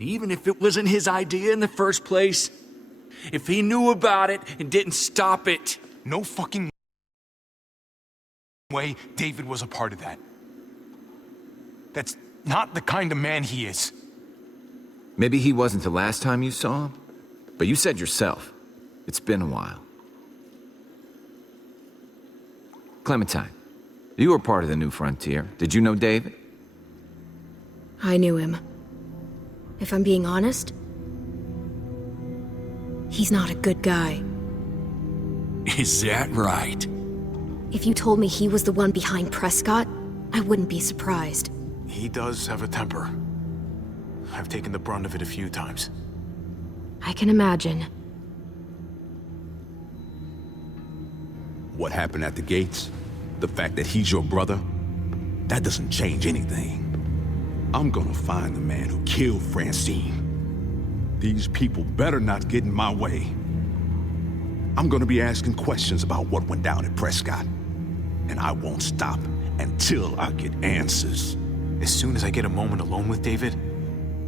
Even if it wasn't his idea in the first place, if he knew about it and didn't stop it. No fucking way David was a part of that. That's not the kind of man he is. Maybe he wasn't the last time you saw him, but you said yourself, it's been a while. Clementine, you were part of the New Frontier. Did you know David? I knew him. If I'm being honest, he's not a good guy. Is that right? If you told me he was the one behind Prescott, I wouldn't be surprised. He does have a temper. I've taken the brunt of it a few times. I can imagine. What happened at the gates, the fact that he's your brother, that doesn't change anything. I'm gonna find the man who killed Francine. These people better not get in my way. I'm gonna be asking questions about what went down at Prescott. And I won't stop until I get answers. As soon as I get a moment alone with David,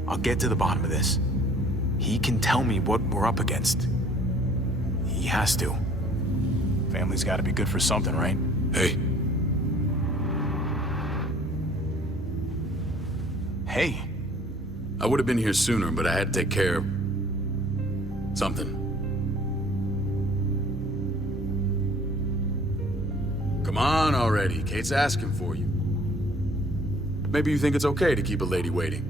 I'll get to the bottom of this. He can tell me what we're up against. He has to. Family's gotta be good for something, right? Hey. Hey. I would have been here sooner, but I had to take care of something. Come on already. Kate's asking for you. Maybe you think it's okay to keep a lady waiting.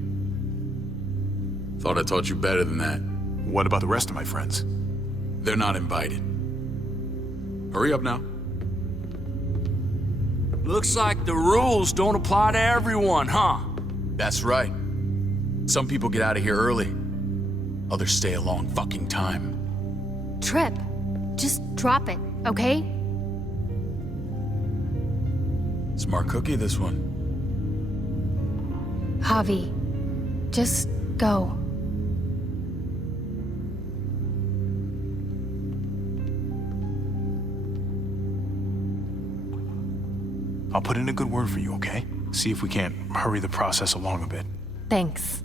Thought I taught you better than that. What about the rest of my friends? They're not invited. Hurry up now. Looks like the rules don't apply to everyone, huh? That's right. Some people get out of here early. Others stay a long fucking time. Trip, just drop it, okay? Smart cookie, this one. Javi, just go. I'll put in a good word for you, okay? See if we can't hurry the process along a bit. Thanks.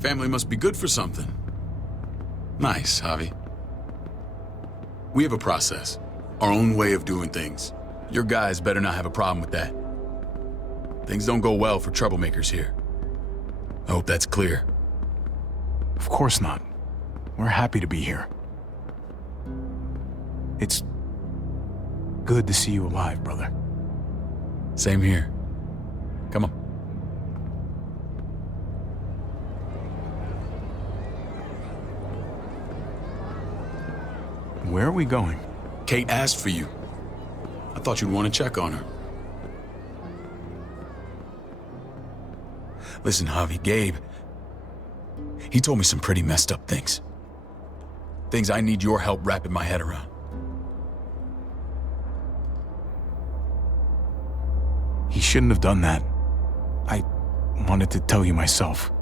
Family must be good for something. Nice, Javi. We have a process, our own way of doing things. Your guys better not have a problem with that. Things don't go well for troublemakers here. I hope that's clear. Of course not. We're happy to be here. It's good to see you alive, brother. Same here. Come on. Where are we going? Kate asked for you. I thought you'd want to check on her. Listen, Javi, Gabe, he told me some pretty messed up things. Things I need your help wrapping my head around. He shouldn't have done that. I wanted to tell you myself.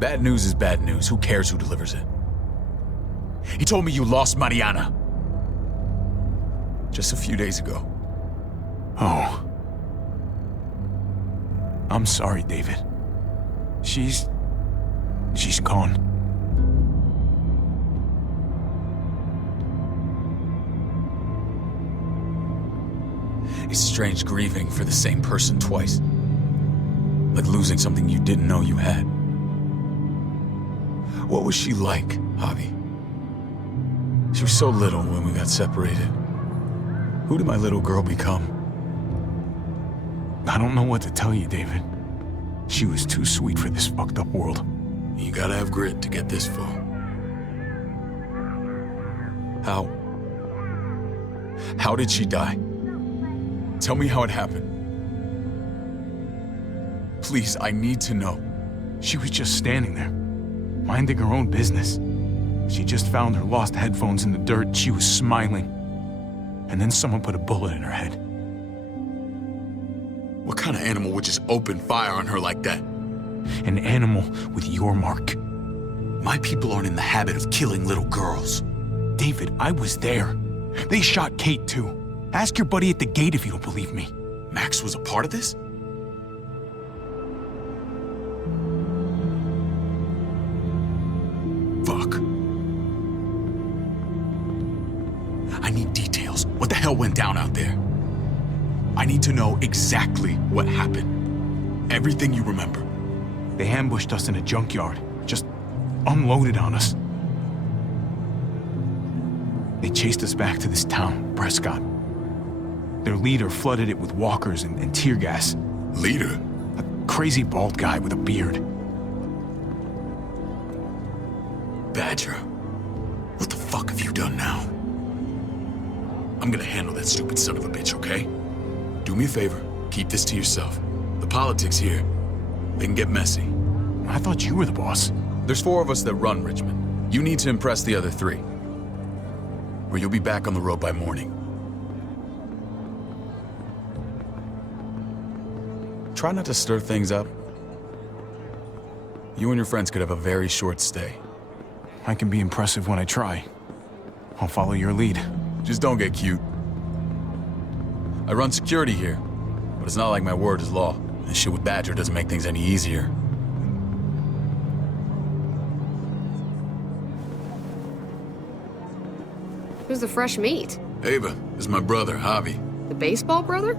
Bad news is bad news. Who cares who delivers it? He told me you lost Mariana. Just a few days ago. Oh. I'm sorry, David. She's gone. It's strange grieving for the same person twice. Like losing something you didn't know you had. What was she like, Javi? She was so little when we got separated. Who did my little girl become? I don't know what to tell you, David. She was too sweet for this fucked up world. You gotta have grit to get this far. How? How did she die? Tell me how it happened. Please, I need to know. She was just standing there, minding her own business. She just found her lost headphones in the dirt. She was smiling. And then someone put a bullet in her head. What kind of animal would just open fire on her like that? An animal with your mark. My people aren't in the habit of killing little girls. David, I was there. They shot Kate too. Ask your buddy at the gate if you don't believe me. Max was a part of this? Fuck. I need details. What the hell went down out there? I need to know exactly what happened. Everything you remember. They ambushed us in a junkyard. Just unloaded on us. They chased us back to this town, Prescott. Their leader flooded it with walkers and tear gas. Leader? A crazy bald guy with a beard. Badger, what the fuck have you done now? I'm gonna handle that stupid son of a bitch, okay? Do me a favor, keep this to yourself. The politics here, they can get messy. I thought you were the boss. There's 4 of us that run Richmond. You need to impress the other 3. Or you'll be back on the road by morning. Try not to stir things up. You and your friends could have a very short stay. I can be impressive when I try. I'll follow your lead. Just don't get cute. I run security here, but it's not like my word is law. And shit with Badger doesn't make things any easier. Who's the fresh meat? Ava, this is my brother, Javi. The baseball brother?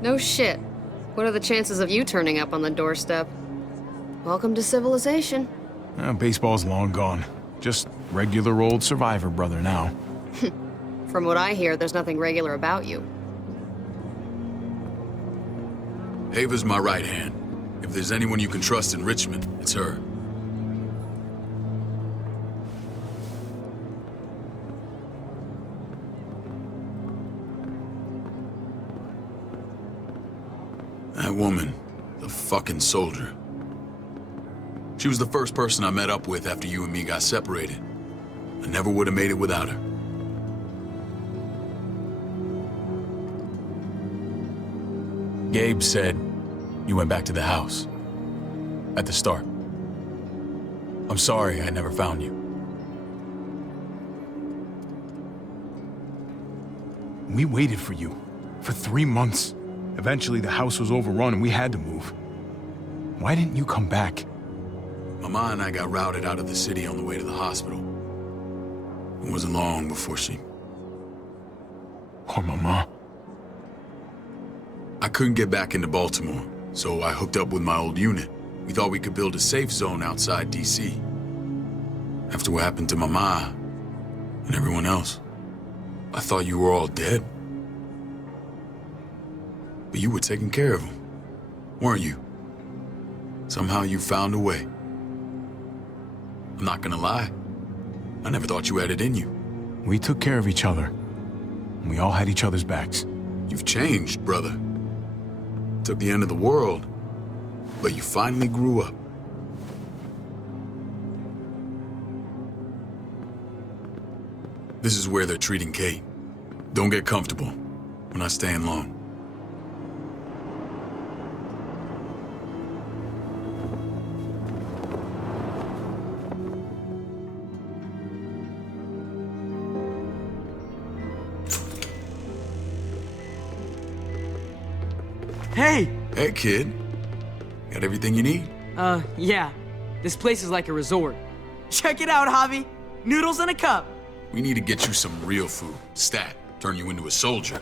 No shit. What are the chances of you turning up on the doorstep? Welcome to civilization. Baseball's long gone. Just regular old survivor brother now. From what I hear, there's nothing regular about you. Ava's my right hand. If there's anyone you can trust in Richmond, it's her. That woman, the fucking soldier. She was the first person I met up with after you and me got separated. I never would have made it without her. Gabe said you went back to the house. At the start. I'm sorry I never found you. We waited for you. For 3 months. Eventually the house was overrun and we had to move. Why didn't you come back? Mama and I got routed out of the city on the way to the hospital. It wasn't long before she... Poor Mama. I couldn't get back into Baltimore, so I hooked up with my old unit. We thought we could build a safe zone outside D.C. After what happened to Mama and everyone else, I thought you were all dead. But you were taking care of them, weren't you? Somehow you found a way. I'm not gonna lie. I never thought you had it in you. We took care of each other. We all had each other's backs. You've changed, brother. Took the end of the world, but you finally grew up. This is where they're treating Kate. Don't get comfortable. We're not staying long. Hey! Hey, kid. Got everything you need? Yeah. This place is like a resort. Check it out, Javi. Noodles in a cup. We need to get you some real food. Stat. Turn you into a soldier.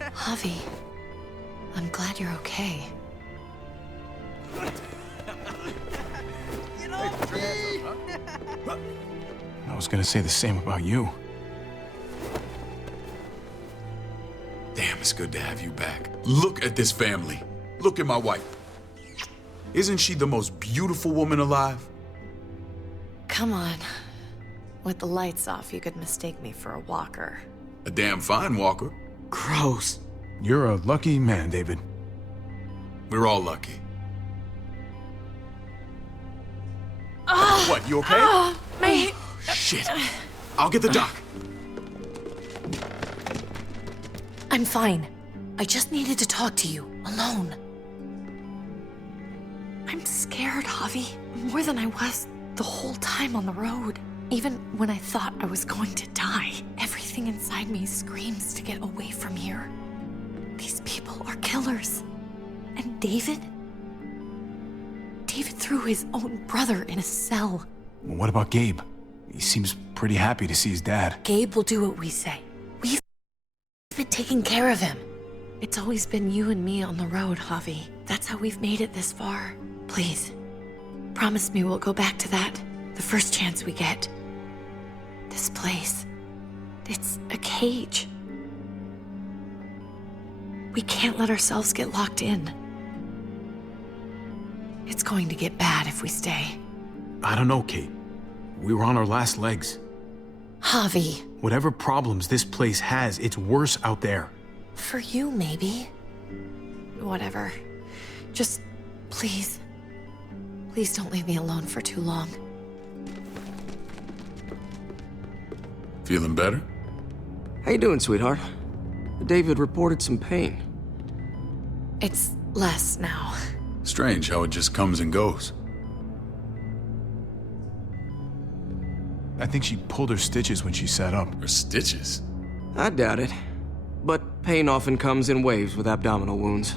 Javi, I'm glad you're okay. I was gonna say the same about you. Damn, it's good to have you back. Look at this family. Look at my wife. Isn't she the most beautiful woman alive? Come on. With the lights off, you could mistake me for a walker. A damn fine walker. Gross. You're a lucky man, David. We're all lucky. What, you okay? My... Shit. I'll get the doc. I'm fine. I just needed to talk to you, alone. I'm scared, Javi. More than I was the whole time on the road. Even when I thought I was going to die, everything inside me screams to get away from here. These people are killers. And David? David threw his own brother in a cell. What about Gabe? He seems pretty happy to see his dad. Gabe will do what we say. We've been taking care of him. It's always been you and me on the road, Javi. That's how we've made it this far. Please, promise me we'll go back to that the first chance we get. This place, it's a cage. We can't let ourselves get locked in. It's going to get bad if we stay. I don't know, Kate. We were on our last legs. Javi. Whatever problems this place has, it's worse out there. For you, maybe. Whatever. Just, please. Please don't leave me alone for too long. Feeling better? How you doing, sweetheart? David reported some pain. It's less now. Strange how it just comes and goes. I think she pulled her stitches when she sat up. Her stitches? I doubt it. But pain often comes in waves with abdominal wounds.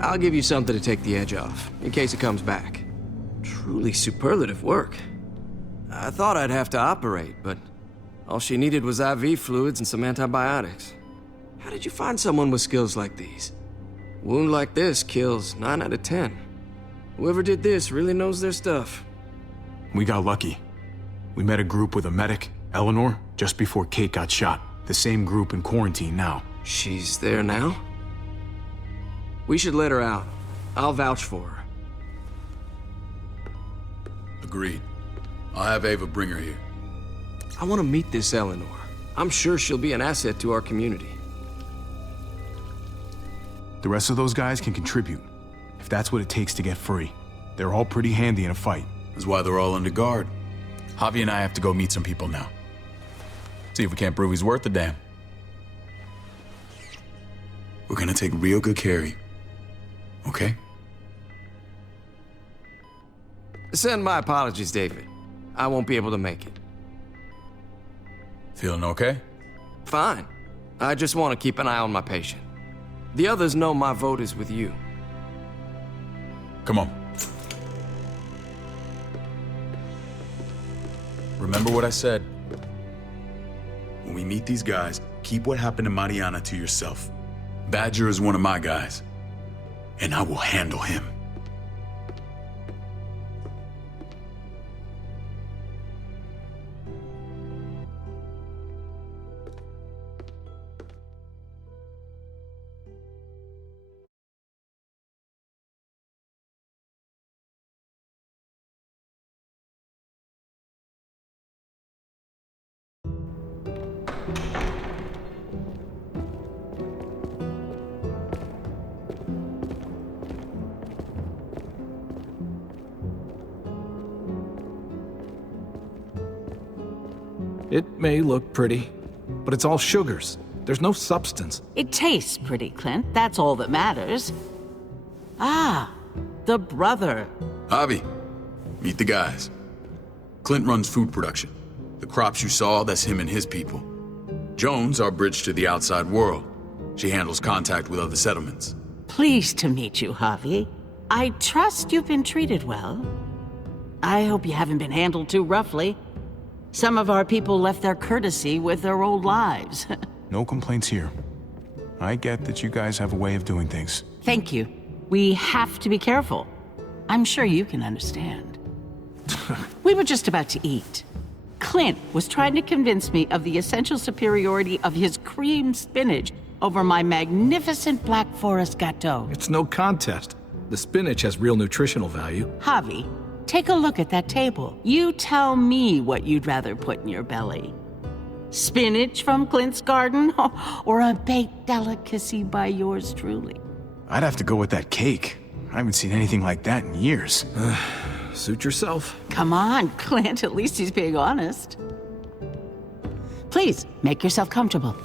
I'll give you something to take the edge off, in case it comes back. Truly superlative work. I thought I'd have to operate, but all she needed was IV fluids and some antibiotics. How did you find someone with skills like these? Wound like this kills 9 out of 10. Whoever did this really knows their stuff. We got lucky. We met a group with a medic, Eleanor, just before Kate got shot. The same group in quarantine now. She's there now? We should let her out. I'll vouch for her. Agreed. I'll have Ava bring her here. I want to meet this Eleanor. I'm sure she'll be an asset to our community. The rest of those guys can contribute, if that's what it takes to get free. They're all pretty handy in a fight. That's why they're all under guard. Javi and I have to go meet some people now. See if we can't prove he's worth a damn. We're gonna take real good care of you. Okay? Send my apologies, David. I won't be able to make it. Feeling okay? Fine. I just want to keep an eye on my patient. The others know my vote is with you. Come on. Remember what I said. When we meet these guys, keep what happened to Mariana to yourself. Badger is one of my guys, and I will handle him. It may look pretty, but it's all sugars. There's no substance. It tastes pretty, Clint. That's all that matters. Ah, the brother. Javi, meet the guys. Clint runs food production. The crops you saw, that's him and his people. Jones, our bridge to the outside world. She handles contact with other settlements. Pleased to meet you, Javi. I trust you've been treated well. I hope you haven't been handled too roughly. Some of our people left their courtesy with their old lives. No complaints here. I get that you guys have a way of doing things. Thank you. We have to be careful. I'm sure you can understand. We were just about to eat. Clint was trying to convince me of the essential superiority of his cream spinach over my magnificent Black Forest gâteau. It's no contest. The spinach has real nutritional value. Javi, take a look at that table. You tell me what you'd rather put in your belly. Spinach from Clint's garden? Or a baked delicacy by yours truly? I'd have to go with that cake. I haven't seen anything like that in years. Suit yourself. Come on, Clint, at least he's being honest. Please, make yourself comfortable.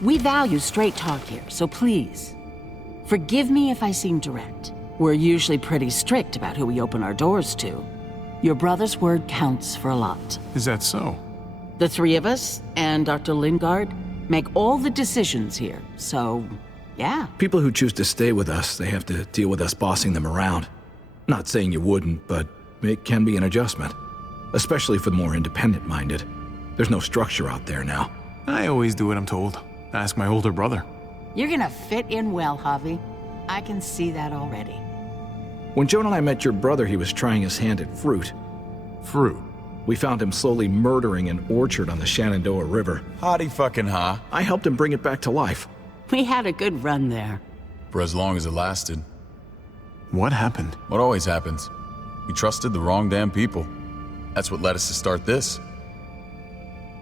We value straight talk here, so please, forgive me if I seem direct. We're usually pretty strict about who we open our doors to. Your brother's word counts for a lot. Is that so? The three of us and Dr. Lingard make all the decisions here, so yeah. People who choose to stay with us, they have to deal with us bossing them around. Not saying you wouldn't, but it can be an adjustment. Especially for the more independent-minded. There's no structure out there now. I always do what I'm told. Ask my older brother. You're gonna fit in well, Javi. I can see that already. When Joan and I met your brother, he was trying his hand at fruit. Fruit? We found him slowly murdering an orchard on the Shenandoah River. Howdy fucking ha. I helped him bring it back to life. We had a good run there. For as long as it lasted. What happened? What always happens. We trusted the wrong damn people. That's what led us to start this.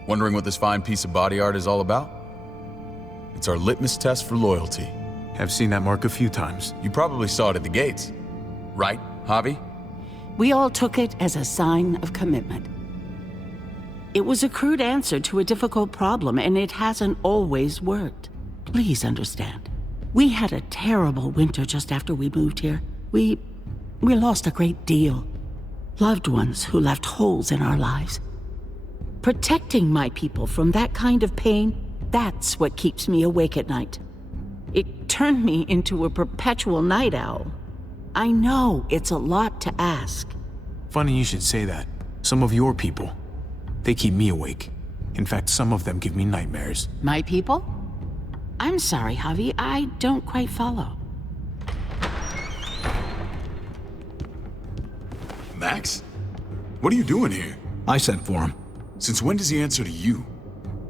Wondering what this fine piece of body art is all about? It's our litmus test for loyalty. I've seen that mark a few times. You probably saw it at the gates. Right, Javi? We all took it as a sign of commitment. It was a crude answer to a difficult problem, and it hasn't always worked. Please understand. We had a terrible winter just after we moved here. We lost a great deal. Loved ones who left holes in our lives. Protecting my people from that kind of pain, that's what keeps me awake at night. It turned me into a perpetual night owl. I know it's a lot to ask. Funny you should say that. Some of your people, they keep me awake. In fact, some of them give me nightmares. My people? I'm sorry, Javi, I don't quite follow. Max? What are you doing here? I sent for him. Since when does he answer to you?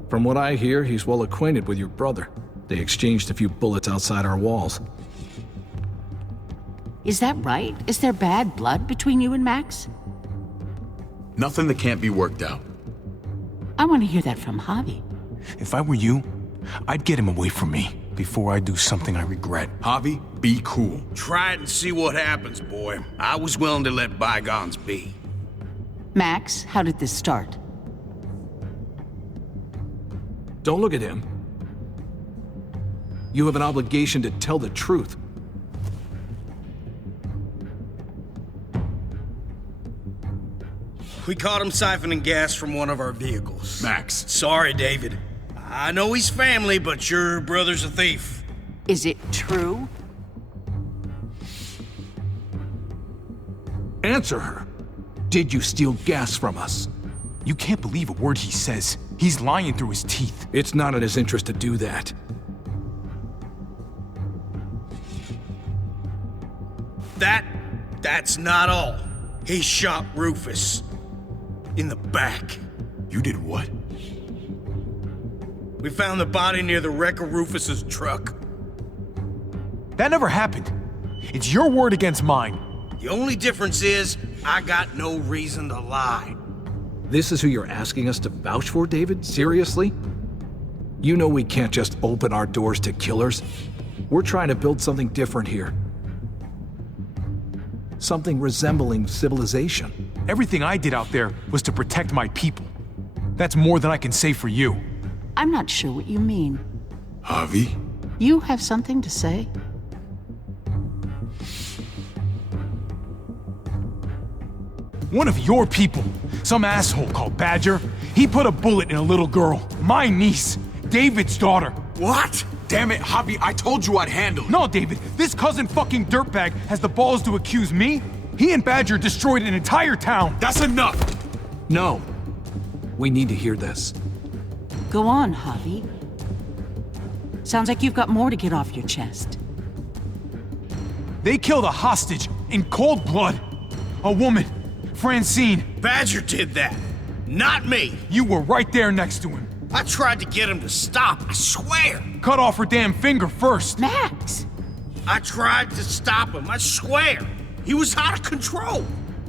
From what I hear, he's well acquainted with your brother. They exchanged a few bullets outside our walls. Is that right? Is there bad blood between you and Max? Nothing that can't be worked out. I want to hear that from Javi. If I were you, I'd get him away from me before I do something I regret. Javi, be cool. Try it and see what happens, boy. I was willing to let bygones be. Max, how did this start? Don't look at him. You have an obligation to tell the truth. We caught him siphoning gas from one of our vehicles. Max. Sorry, David. I know he's family, but your brother's a thief. Is it true? Answer her. Did you steal gas from us? You can't believe a word he says. He's lying through his teeth. It's not in his interest to do that. That's not all. He shot Rufus. In the back. You did what? We found the body near the wreck of Rufus's truck. That never happened. It's your word against mine. The only difference is, I got no reason to lie. This is who you're asking us to vouch for, David? Seriously? You know we can't just open our doors to killers. We're trying to build something different here. Something resembling civilization. Everything I did out there was to protect my people. That's more than I can say for you. I'm not sure what you mean. Javi? You have something to say? One of your people, some asshole called Badger, he put a bullet in a little girl, my niece, David's daughter. What? Damn it, Javi, I told you I'd handle it. No, David, this cousin fucking dirtbag has the balls to accuse me? He and Badger destroyed an entire town. That's enough! No. We need to hear this. Go on, Javi. Sounds like you've got more to get off your chest. They killed a hostage in cold blood. A woman, Francine. Badger did that, not me. You were right there next to him. I tried to get him to stop, I swear. Cut off her damn finger first. Max! I tried to stop him, I swear. He was out of control.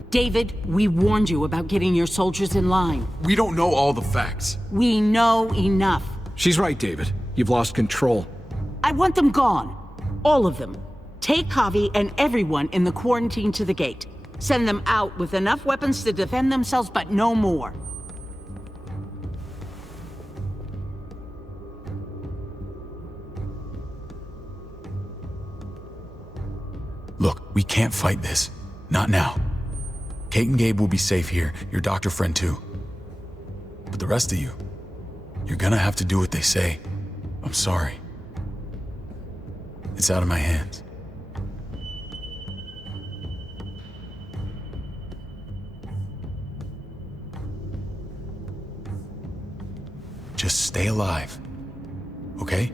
David, we warned you about getting your soldiers in line. We don't know all the facts. We know enough. She's right, David. You've lost control. I want them gone. All of them. Take Javi and everyone in the quarantine to the gate. Send them out with enough weapons to defend themselves, but no more. Look, we can't fight this. Not now. Kate and Gabe will be safe here, your doctor friend too. But the rest of you, you're gonna have to do what they say. I'm sorry. It's out of my hands. Just stay alive, okay?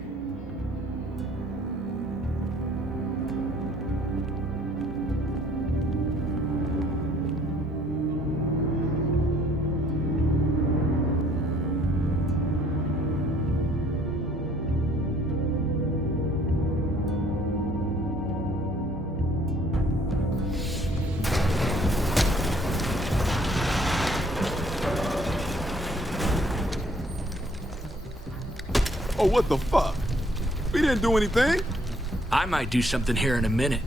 Oh, what the fuck? We didn't do anything. I might do something here in a minute.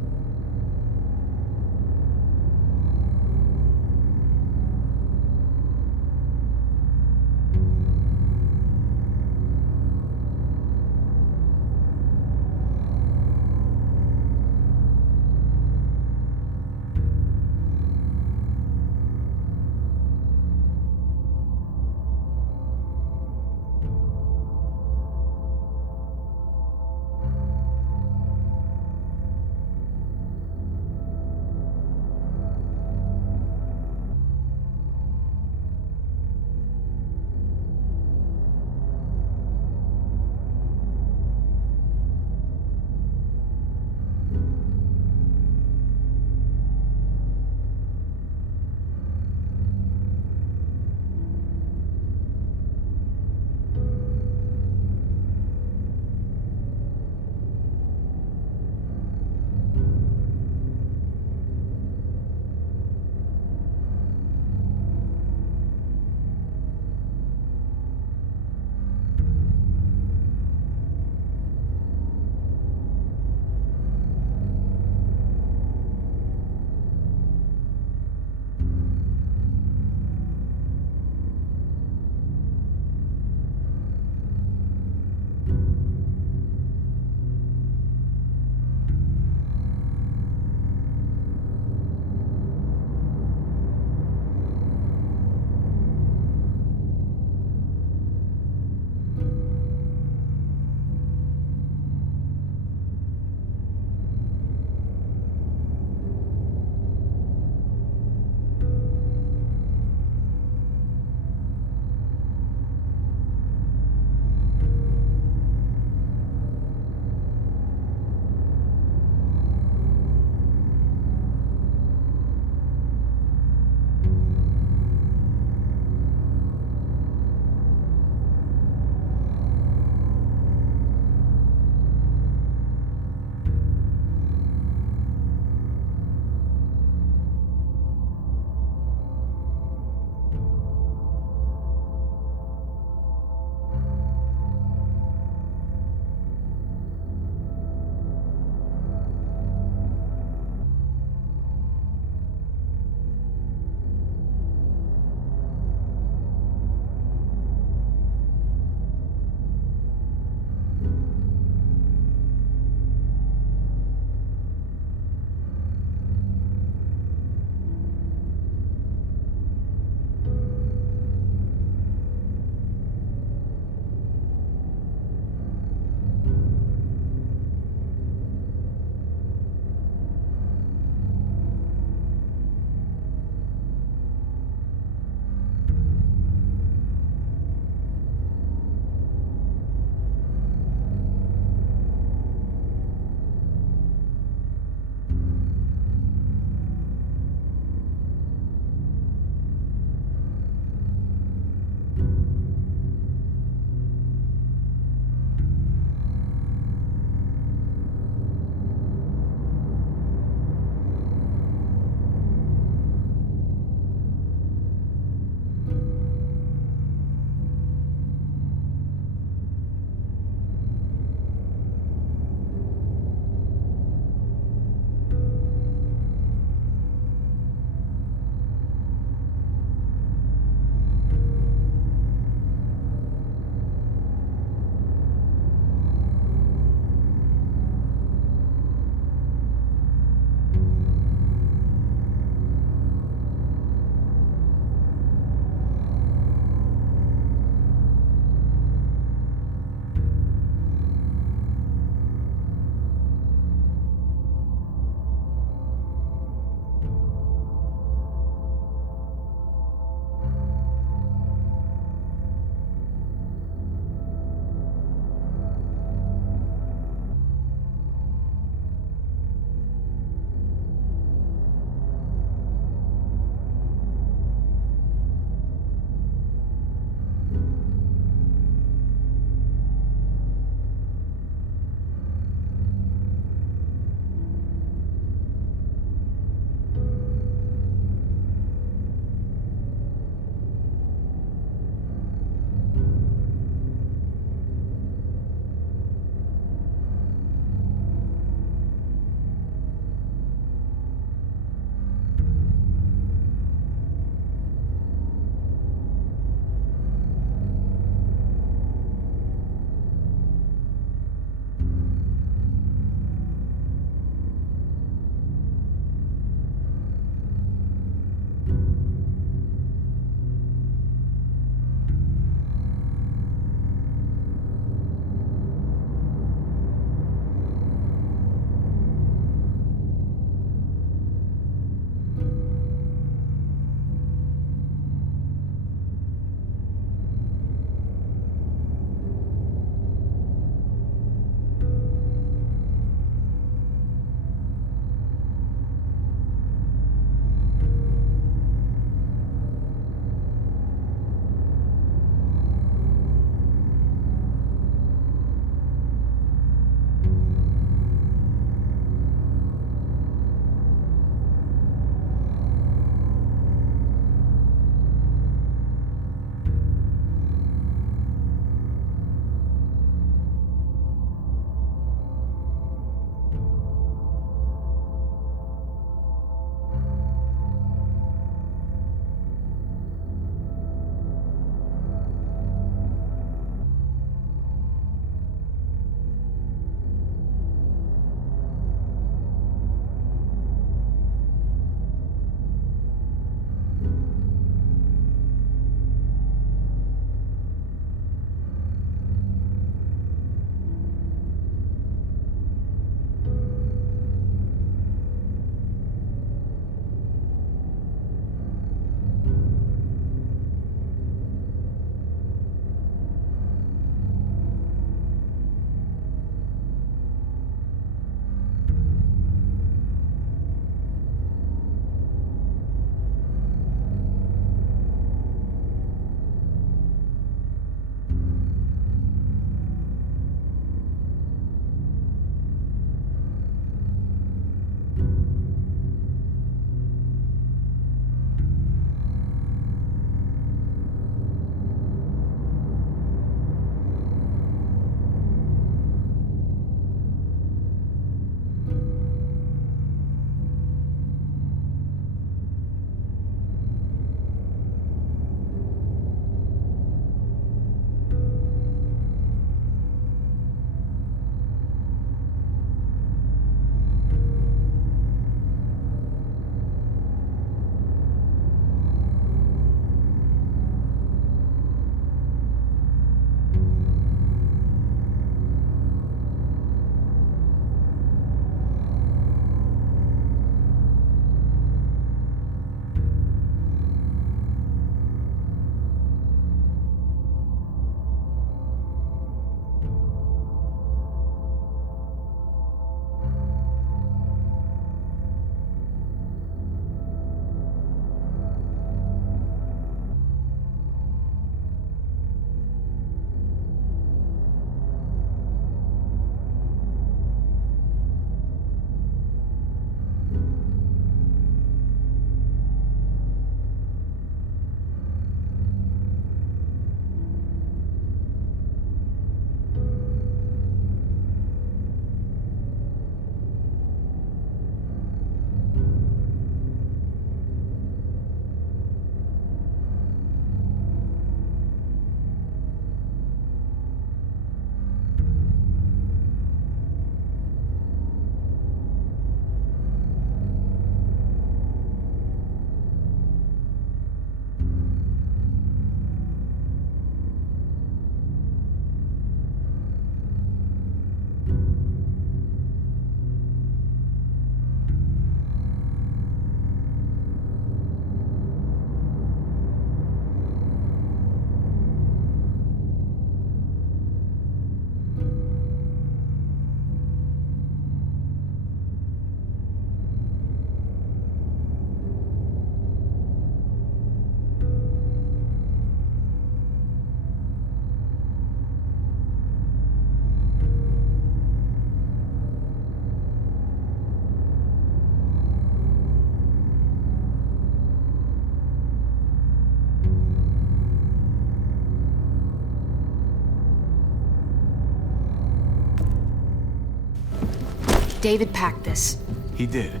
David packed this. He did.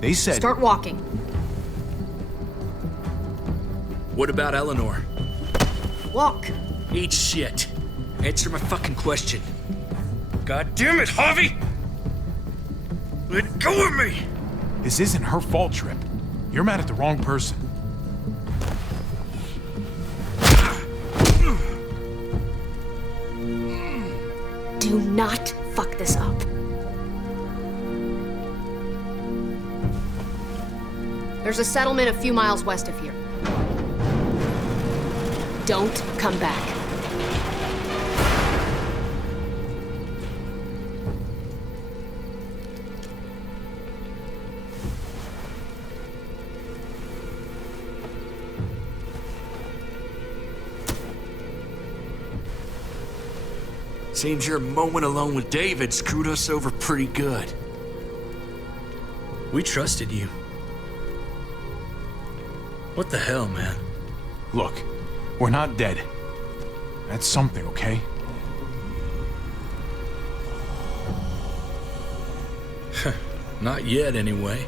They said... Start walking. What about Eleanor? Walk. Eat shit. Answer my fucking question. God damn it, Javi! Let go of me! This isn't her fault, Trip. You're mad at the wrong person. Do not fuck this up. There's a settlement a few miles west of here. Don't come back. Seems your moment alone with David screwed us over pretty good. We trusted you. What the hell, man? Look, we're not dead. That's something, okay? Not yet, anyway.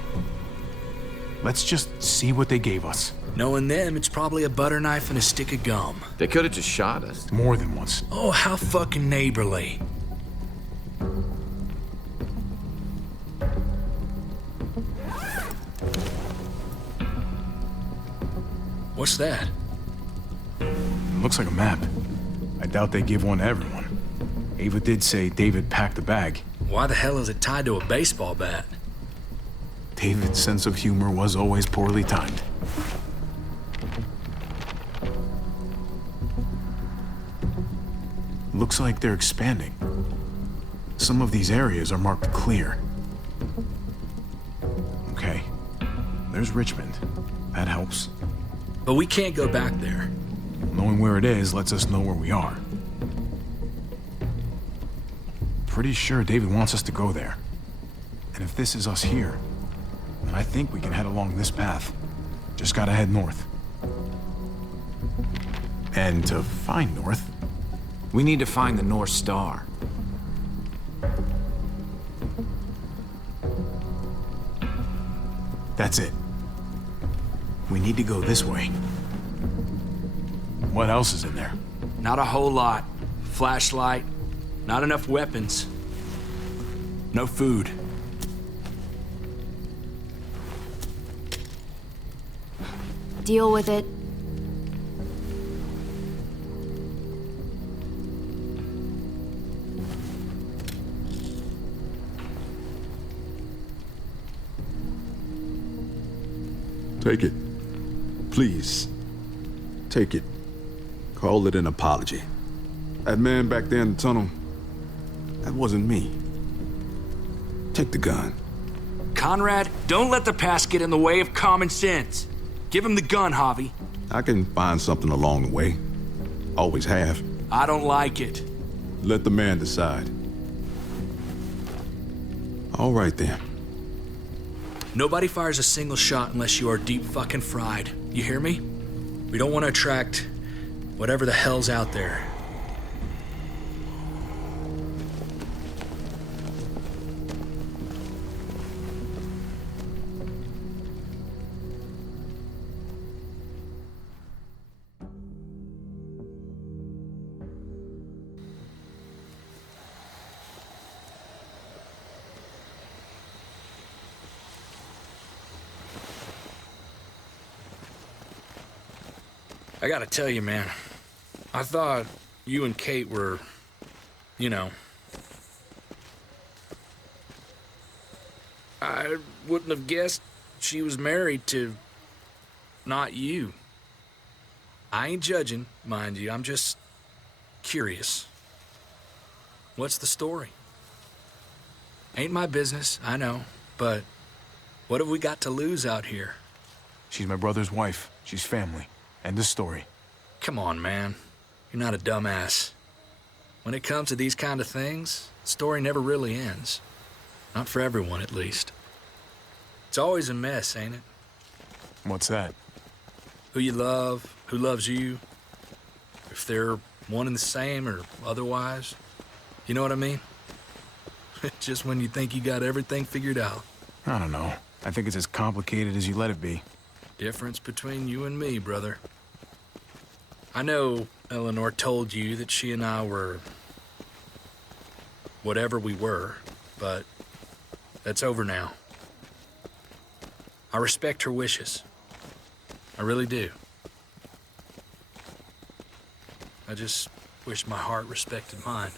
Let's just see what they gave us. Knowing them, it's probably a butter knife and a stick of gum. They could have just shot us. More than once. Oh, how fucking neighborly. What's that? Looks like a map. I doubt they give one to everyone. Ava did say David packed the bag. Why the hell is it tied to a baseball bat? David's sense of humor was always poorly timed. Looks like they're expanding. Some of these areas are marked clear. Okay. There's Richmond. That helps. But we can't go back there. Knowing where it is lets us know where we are. Pretty sure David wants us to go there. And if this is us here, then I think we can head along this path. Just gotta head north. And to find north, we need to find the North Star. That's it. We need to go this way. What else is in there? Not a whole lot. Flashlight, not enough weapons. No food. Deal with it. Take it. Please. Take it. Call it an apology. That man back there in the tunnel, that wasn't me. Take the gun. Conrad, don't let the past get in the way of common sense. Give him the gun, Javi. I can find something along the way. Always have. I don't like it. Let the man decide. All right then. Nobody fires a single shot unless you are deep fucking fried. You hear me? We don't want to attract whatever the hell's out there. I gotta tell you, man, I thought you and Kate were, you know... I wouldn't have guessed she was married to... not you. I ain't judging, mind you, I'm just curious. What's the story? Ain't my business, I know, but what have we got to lose out here? She's my brother's wife. She's family. End of story. Come on, man. You're not a dumbass. When it comes to these kind of things, the story never really ends. Not for everyone, at least. It's always a mess, ain't it? What's that? Who you love, who loves you, if they're one and the same or otherwise. You know what I mean? Just when you think you got everything figured out. I don't know. I think it's as complicated as you let it be. Difference between you and me, brother. I know Eleanor told you that she and I were whatever we were, but that's over now. I respect her wishes. I really do. I just wish my heart respected mine.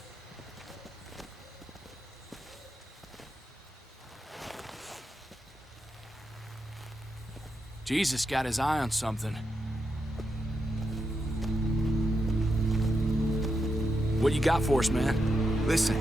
Jesus got his eye on something. What you got for us, man? Listen.